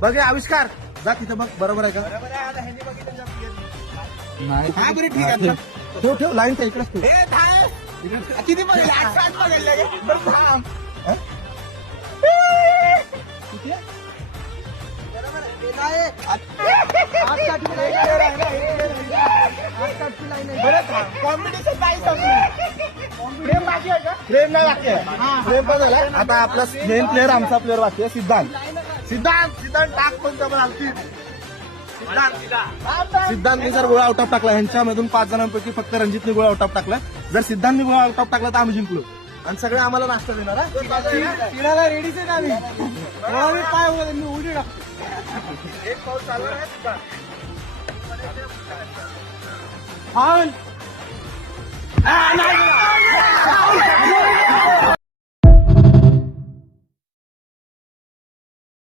बघ हे आविष्कार जा तिथं बघ बरोबर आहे का नाही हा बरं ठीक आहे ठेव ठेव लाईनच्या इकडेच ठेव हे थांब. किती बघेल 8 बघेल बरं थांब किती आहे? कॉम्पिटिशन नाही संपली. प्रेम बाकी आहे का प्रेम नाही बाकी आहे प्रेम पण झाला आता आपला मेन प्लेअर आमचा प्लेअर बाकी आहे सिद्धांत सिद्धांत सिद्धांत टाक पण जबर सिद्धांतने जर गोळा आउट ऑफ टाकला ह्यांच्यामधून 5 जणांपैकी फक्त रणजितने गोळा आउट ऑफ टाकला जर सिद्धांतने गोळा आउट ऑफ टाकला तर आम्ही जिंकलो आणि सगळे आम्हाला नाश्ता देणार हा? तिळाला रेडीच आहे आम्ही काय होतं मी उडी टाकतो एक पाऊल चालू आहे सिद्धांत. फाऊल.